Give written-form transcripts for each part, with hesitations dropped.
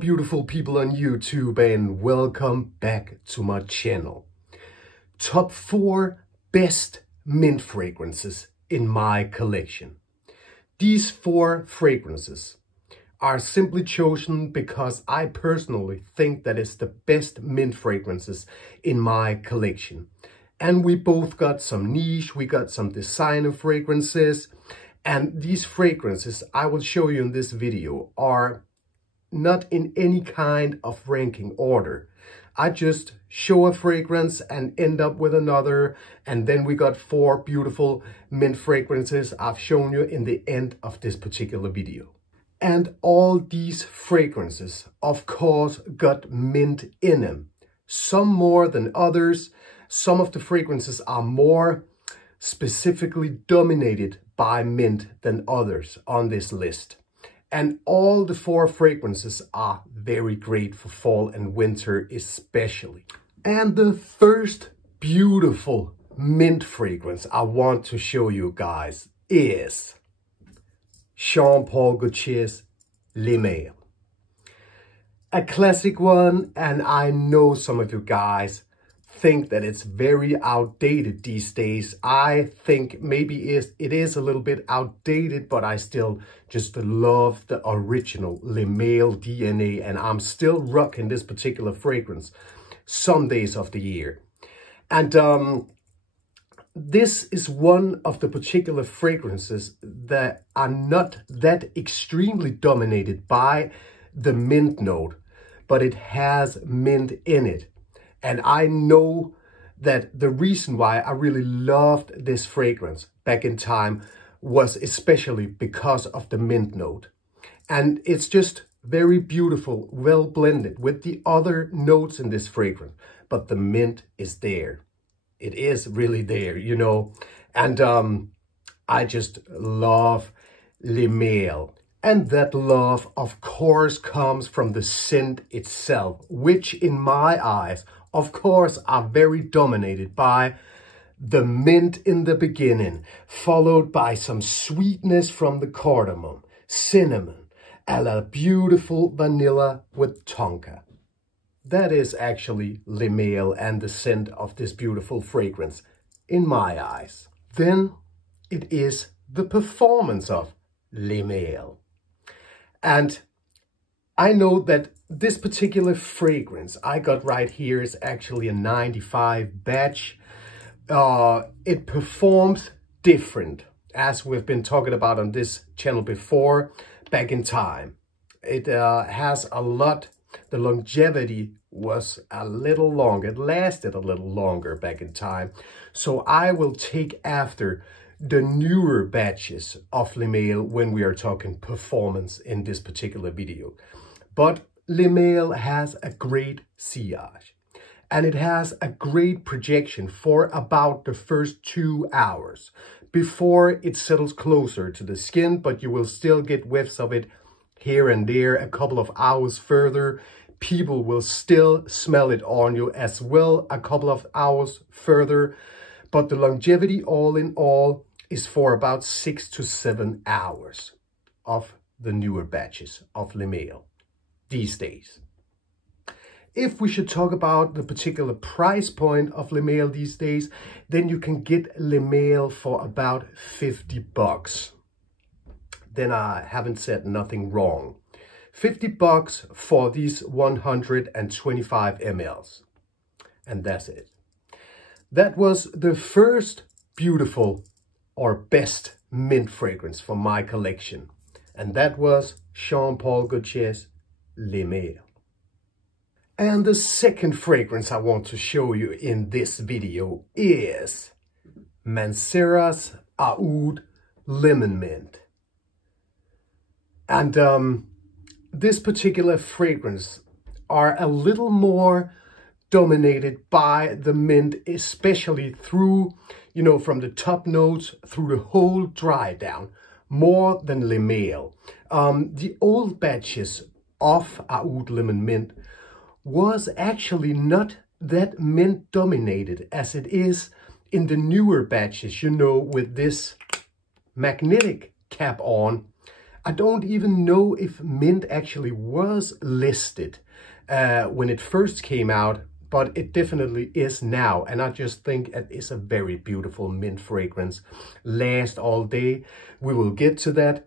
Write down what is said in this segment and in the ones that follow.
beautiful people on YouTube, and welcome back to my channel. Top 4 best mint fragrances in my collection. These 4 fragrances are simply chosen because I personally think that it's the best mint fragrances in my collection. And we both got some niche, we got some designer fragrances, and these fragrances I will show you in this video are not in any kind of ranking order. I just show a fragrance and end up with another, and then we got 4 beautiful mint fragrances I've shown you in the end of this particular video. And all these fragrances, of course, got mint in them. Some more than others. Some of the fragrances are more specifically dominated by mint than others on this list. And all the 4 fragrances are very great for fall and winter especially. And the first beautiful mint fragrance I want to show you guys is Jean Paul Gaultier's Le Male. A classic one, and I know some of you guys think that it's very outdated these days. I think maybe it is a little bit outdated, but I still just love the original Le Male DNA, and I'm still rocking this particular fragrance some days of the year. And this is one of the particular fragrances that are not that extremely dominated by the mint note, but it has mint in it. And I know that the reason why I really loved this fragrance back in time was especially because of the mint note. And it's just very beautiful, well blended with the other notes in this fragrance. But the mint is there. It is really there, you know. And I just love Le Male. And that love, of course, comes from the scent itself, which in my eyes, of course, are very dominated by the mint in the beginning, followed by some sweetness from the cardamom, cinnamon, and a beautiful vanilla with tonka. That is actually Le Male and the scent of this beautiful fragrance, in my eyes. Then it is the performance of Le Male. And I know that this particular fragrance I got right here is actually a 95 batch. It performs different, as we've been talking about on this channel before, back in time. It has a lot, the longevity was a little longer, it lasted a little longer back in time. So I will take after the newer batches of Le Male when we are talking performance in this particular video. But Le Male has a great sillage, and it has a great projection for about the first 2 hours before it settles closer to the skin, but you will still get whiffs of it here and there. A couple of hours further, people will still smell it on you as well a couple of hours further. But the longevity all in all is for about 6 to 7 hours of the newer batches of Le Male these days. If we should talk about the particular price point of Le Male these days, then you can get Le Male for about 50 bucks. Then I haven't said nothing wrong. 50 bucks for these 125 mLs. And that's it. That was the first beautiful or best mint fragrance for my collection. And that was Jean Paul Gaultier's Le Male. And the second fragrance I want to show you in this video is Mancera's Oud Lemon Mint. And this particular fragrance are a little more dominated by the mint, especially through, you know, from the top notes through the whole dry down, more than Le Male. The old batches of Oud Lemon Mint was actually not that mint dominated as it is in the newer batches, you know, with this magnetic cap on. I don't even know if mint actually was listed when it first came out, but it definitely is now. And I just think it is a very beautiful mint fragrance. Last all day. We will get to that,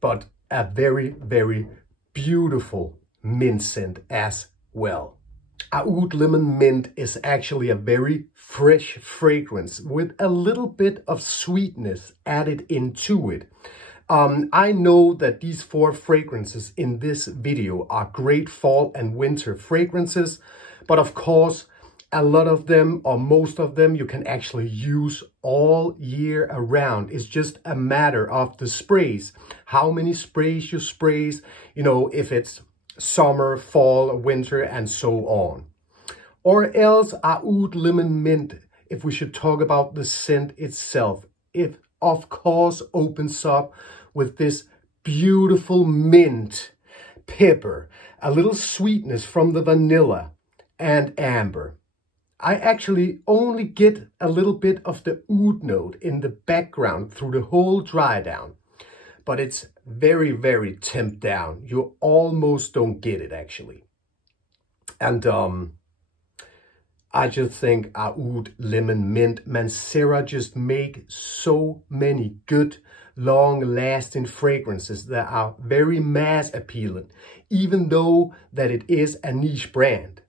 but a very, very beautiful mint scent as well. Oud Lemon Mint is actually a very fresh fragrance with a little bit of sweetness added into it. I know that these 4 fragrances in this video are great fall and winter fragrances, but of course, a lot of them or most of them you can actually use all year around. It's just a matter of the sprays. How many sprays you sprays, you know, if it's summer, fall, winter, and so on. Or else Oud Lemon Mint, if we should talk about the scent itself, it of course opens up with this beautiful mint, pepper, a little sweetness from the vanilla and amber. I actually only get a little bit of the oud note in the background through the whole dry down. But it's very, very temp down. You almost don't get it actually. And I just think Oud Lemon Mint Mancera just make so many good, long-lasting fragrances that are very mass appealing, even though that it is a niche brand.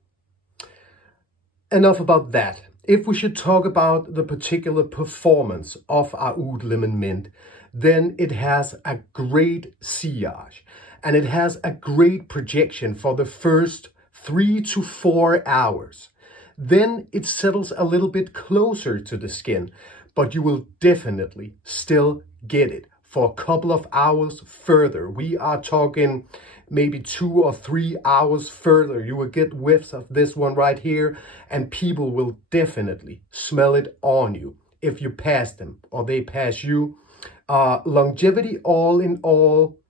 Enough about that. If we should talk about the particular performance of Oud Lemon Mint, then it has a great sillage and it has a great projection for the first 3 to 4 hours. Then it settles a little bit closer to the skin, but you will definitely still get it for a couple of hours further. We are talking maybe 2 or 3 hours further. You will get whiffs of this one right here, and people will definitely smell it on you if you pass them or they pass you. Longevity all in all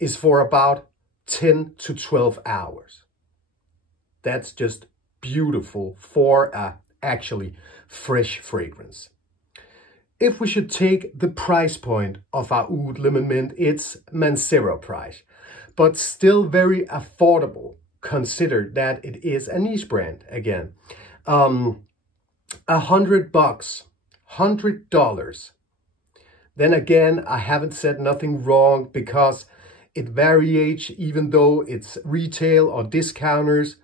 is for about 10 to 12 hours. That's just beautiful for a actually fresh fragrance. If we should take the price point of Oud Lemon Mint, it's Mancera price, but still very affordable, consider that it is a niche brand again. $100, $100. Then again, I haven't said nothing wrong because it varies even though it's retail or discounters.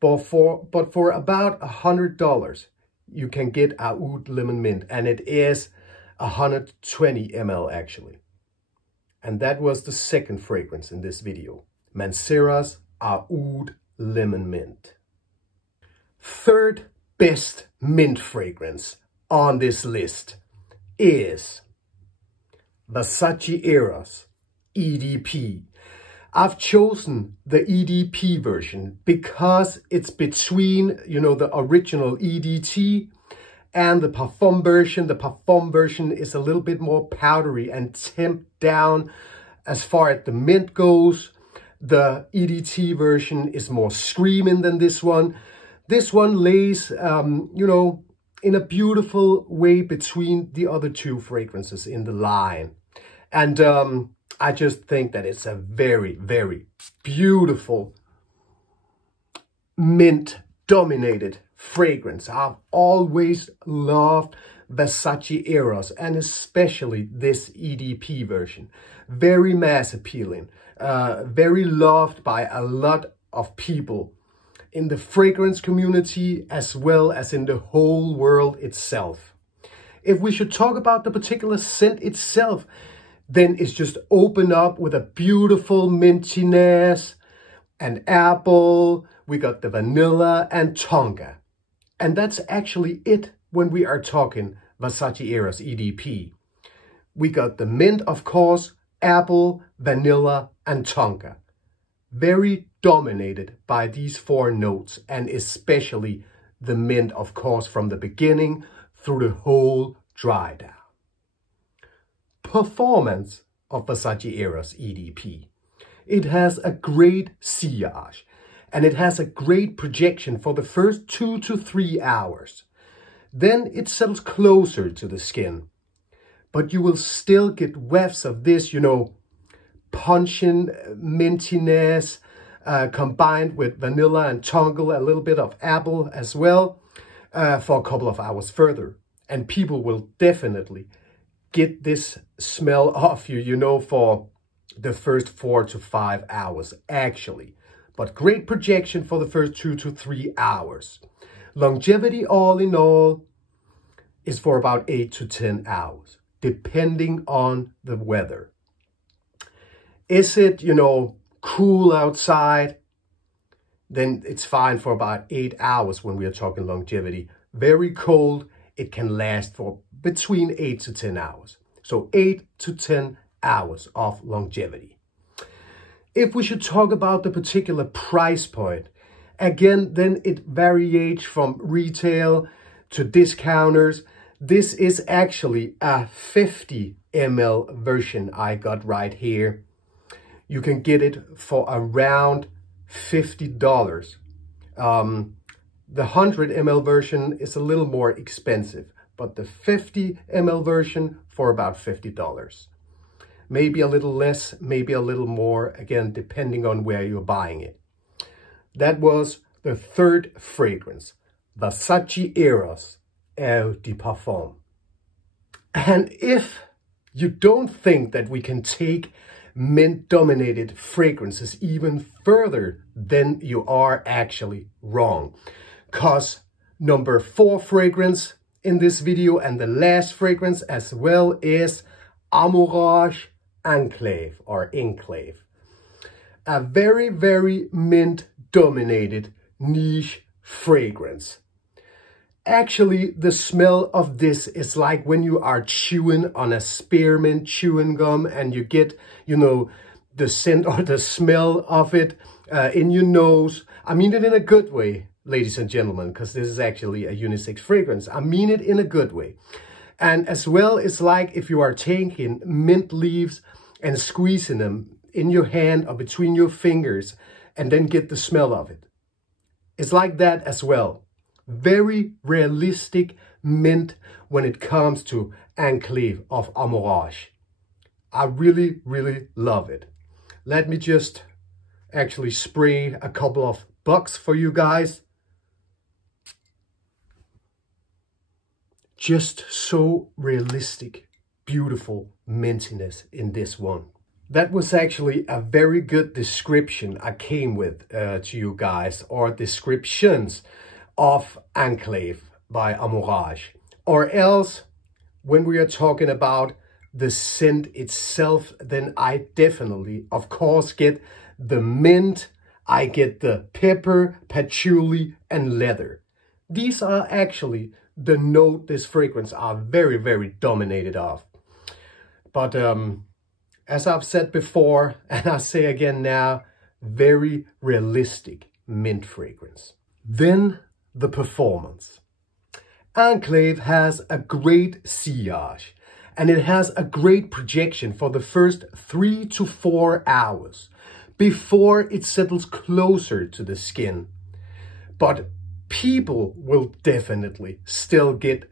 But for about $100, you can get Oud Lemon Mint, and it is 120 ml actually. And that was the second fragrance in this video, Mancera's Oud Lemon Mint. Third best mint fragrance on this list is Versace Eros EDP. I've chosen the EDP version because it's between, you know, the original EDT and the Parfum version. The Parfum version is a little bit more powdery and temp down as far as the mint goes. The EDT version is more screaming than this one. This one lays, you know, in a beautiful way between the other 2 fragrances in the line. And I just think that it's a very, very beautiful mint-dominated fragrance. I've always loved Versace Eros, and especially this EDP version. Very mass appealing, very loved by a lot of people in the fragrance community as well as in the whole world itself. If we should talk about the particular scent itself, then it's just open up with a beautiful mintiness and apple. We got the vanilla and tonka. And that's actually it when we are talking Versace Eros EDP. We got the mint, of course, apple, vanilla, and tonka. Very dominated by these 4 notes, and especially the mint, of course, from the beginning through the whole dry down. Performance of Versace Eros EDP. It has a great sillage and it has a great projection for the first 2 to 3 hours. Then it settles closer to the skin, but you will still get whiffs of this, you know, pungent mintiness combined with vanilla and tongal, a little bit of apple as well, for a couple of hours further. And people will definitely get this smell off you, you know, for the first 4 to 5 hours actually. But great projection for the first 2 to 3 hours. Longevity all in all is for about 8 to 10 hours, depending on the weather. Is it, you know, cool outside? Then it's fine for about 8 hours when we are talking longevity. Very cold, it can last for between 8 to 10 hours. So 8 to 10 hours of longevity. If we should talk about the particular price point, again, then it varies from retail to discounters. This is actually a 50 ml version I got right here. You can get it for around $50. The 100 ml version is a little more expensive, but the 50 ml version for about $50. Maybe a little less, maybe a little more, again, depending on where you're buying it. That was the third fragrance, Versace Eros Eau de Parfum. And if you don't think that we can take mint-dominated fragrances even further, then you are actually wrong. Because number 4 fragrance in this video and the last fragrance as well is Amouage Enclave or Enclave. A very, very mint-dominated niche fragrance. Actually, the smell of this is like when you are chewing on a spearmint chewing gum and you get, you know, the scent or the smell of it in your nose. I mean it in a good way, ladies and gentlemen, because this is actually a unisex fragrance. I mean it in a good way. And as well, it's like if you are taking mint leaves and squeezing them in your hand or between your fingers and then get the smell of it. It's like that as well. Very realistic mint when it comes to Enclave of Amouage. I really, really love it. Let me just actually spray a couple of bucks for you guys. Just so realistic, beautiful mintiness in this one. That was actually a very good description I came with to you guys, or descriptions of Enclave by Amouage. Or else, when we are talking about the scent itself, then I definitely, of course, get the mint, I get the pepper, patchouli, and leather. These are actually the note this fragrance are very, very dominated of. But as I've said before, and I say again now, very realistic mint fragrance. Then the performance. Enclave has a great sillage and it has a great projection for the first 3 to 4 hours before it settles closer to the skin. But people will definitely still get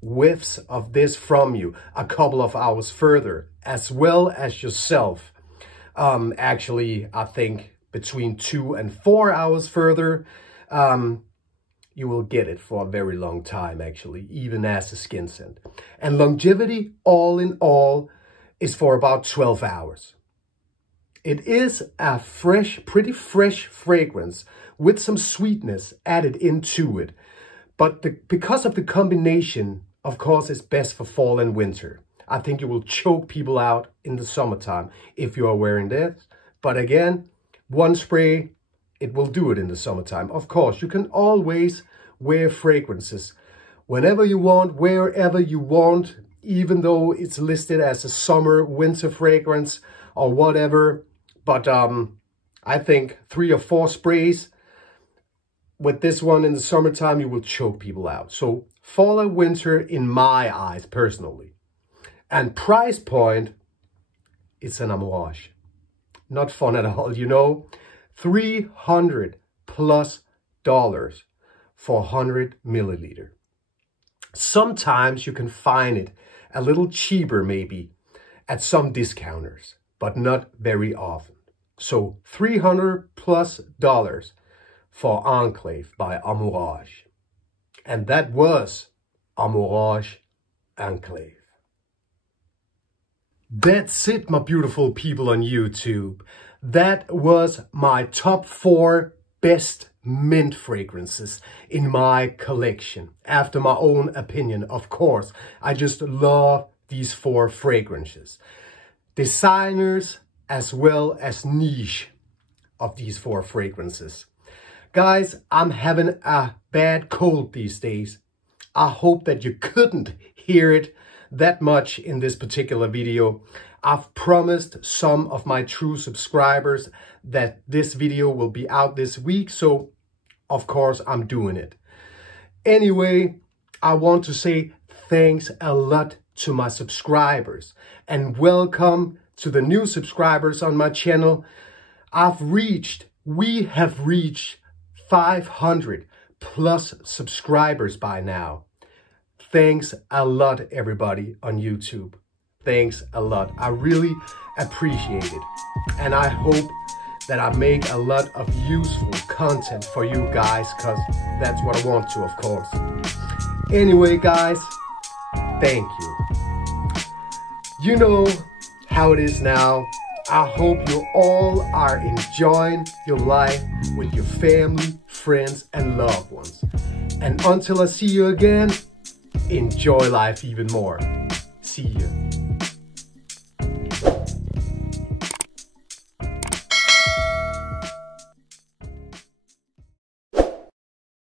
whiffs of this from you a couple of hours further, as well as yourself. Actually, I think between 2 and 4 hours further, you will get it for a very long time, actually, even as a skin scent. And longevity, all in all, is for about 12 hours. It is a fresh, pretty fresh fragrance with some sweetness added into it. But because of the combination, of course, it's best for fall and winter. I think you will choke people out in the summertime if you are wearing this. But again, one spray, it will do it in the summertime. Of course, you can always wear fragrances whenever you want, wherever you want, even though it's listed as a summer, winter fragrance or whatever. But I think 3 or 4 sprays with this one in the summertime, you will choke people out. So fall and winter in my eyes, personally. And price point, it's an Amouage. Not fun at all, you know. $300+ for 100 milliliter. Sometimes you can find it a little cheaper maybe at some discounters. but not very often. So $300+ for Enclave by Amouage. And that was Amouage Enclave. That's it, my beautiful people on YouTube. That was my top 4 best mint fragrances in my collection. After my own opinion, of course. I just love these 4 fragrances. Designers as well as niche of these 4 fragrances. Guys, I'm having a bad cold these days. I hope that you couldn't hear it that much in this particular video. I've promised some of my true subscribers that this video will be out this week, so of course I'm doing it. Anyway, I want to say thanks a lot to my subscribers and welcome to the new subscribers on my channel. We have reached 500+ subscribers by now. Thanks a lot, everybody on YouTube. Thanks a lot. I really appreciate it. And I hope that I make a lot of useful content for you guys, because that's what I want to, of course. Anyway, guys, thank you. You know how it is now. I hope you all are enjoying your life with your family, friends, and loved ones. And until I see you again, enjoy life even more. See you.